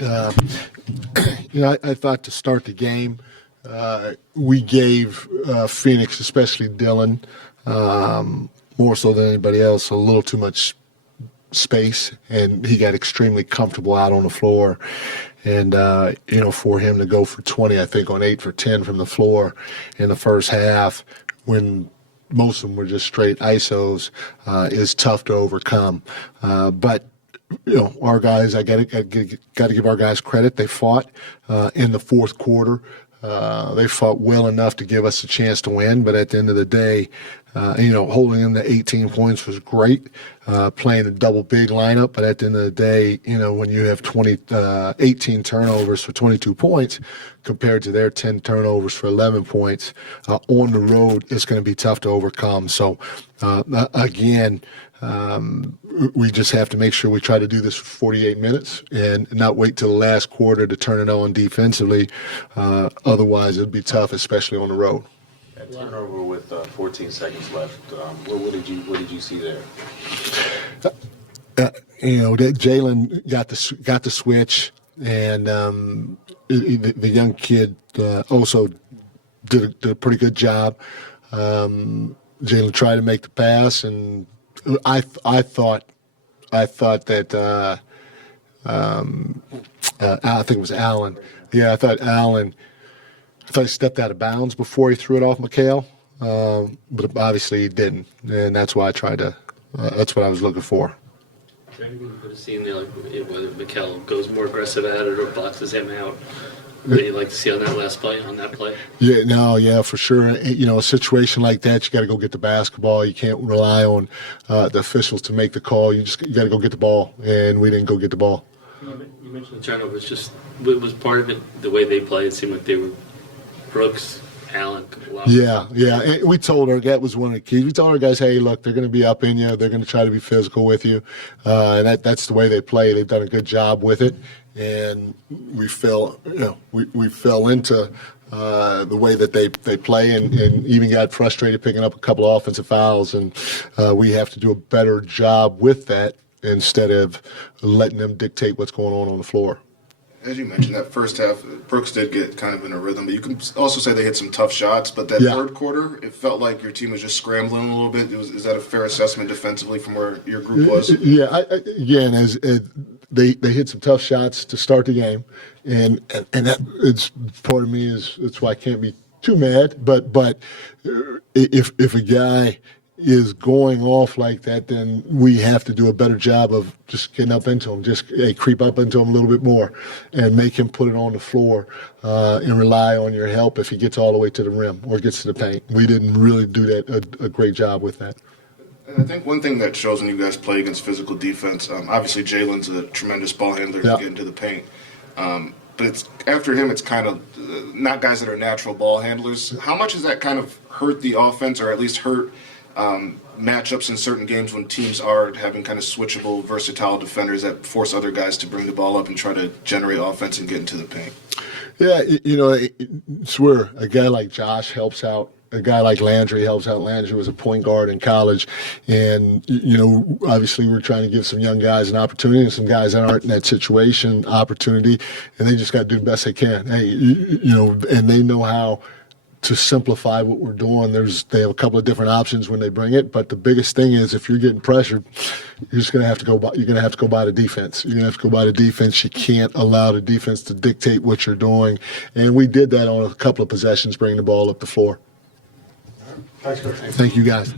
Uh, I thought to start the game, we gave Phoenix, especially Dylan, more so than anybody else, a little too much space, and he got extremely comfortable out on the floor. And, for him to go for 20, I think, on 8 for 10 from the floor in the first half, when most of them were just straight ISOs, is tough to overcome. But our guys, I got to give our guys credit. They fought in the fourth quarter. They fought well enough to give us a chance to win, but at the end of the day, holding them to 18 points was great. Playing a double big lineup, but at the end of the day, when you have 18 turnovers for 22 points compared to their 10 turnovers for 11 points on the road, it's going to be tough to overcome. So, again, we just have to make sure we try to do this for 48 minutes and not wait till the last quarter to turn it on defensively. Otherwise, it'd be tough, especially on the road. That turnover with 14 seconds left. What did you see there? That Jalen got the switch, and the young kid also did a pretty good job. Jalen tried to make the pass, and I thought that I think it was Allen. Yeah, I thought he stepped out of bounds before he threw it off McHale, but obviously he didn't, and that's why I tried to. That's what I was looking for. Is there anything you could have seen there, like whether McHale goes more aggressive at it or boxes him out? That you'd like to see on that play? Yeah, for sure. A situation like that, you got to go get the basketball. You can't rely on the officials to make the call. You got to go get the ball, and we didn't go get the ball. You mentioned the turnovers. Was part of it the way they played? It seemed like they were Brooks, Allen. Yeah. And we told our that was one of the keys. We told our guys, hey, look, they're going to be up in you. They're going to try to be physical with you, and that's the way they play. They've done a good job with it. And we fell into the way that they play, and even got frustrated picking up a couple of offensive fouls. And we have to do a better job with that instead of letting them dictate what's going on the floor. As you mentioned, that first half, Brooks did get kind of in a rhythm. But you can also say they hit some tough shots. But that third quarter, it felt like your team was just scrambling a little bit. Is that a fair assessment defensively from where your group was? Yeah, again, as they hit some tough shots to start the game, and that it's part of me is that's why I can't be too mad. But if a guy is going off like that, then we have to do a better job of just getting up into him, just creep up into him a little bit more and make him put it on the floor and rely on your help if he gets all the way to the rim or gets to the paint. We didn't really do that a great job with that. And I think one thing that shows when you guys play against physical defense, obviously Jalen's a tremendous ball handler to get into the paint. But after him, it's kind of not guys that are natural ball handlers. How much has that kind of hurt the offense, or at least hurt matchups in certain games when teams are having kind of switchable, versatile defenders that force other guys to bring the ball up and try to generate offense and get into the paint? Yeah, it's where a guy like Josh helps out. A guy like Landry helps out. Landry was a point guard in college, and obviously we're trying to give some young guys an opportunity, and some guys that aren't in that situation opportunity, and they just got to do the best they can. Hey, and they know how to simplify what we're doing. They have a couple of different options when they bring it, but the biggest thing is if you're getting pressured, you're just going to have to go by. You're going to have to go by the defense. You're going to have to go by the defense. You can't allow the defense to dictate what you're doing, and we did that on a couple of possessions, bringing the ball up the floor. Thanks, Coach. Thank you, guys.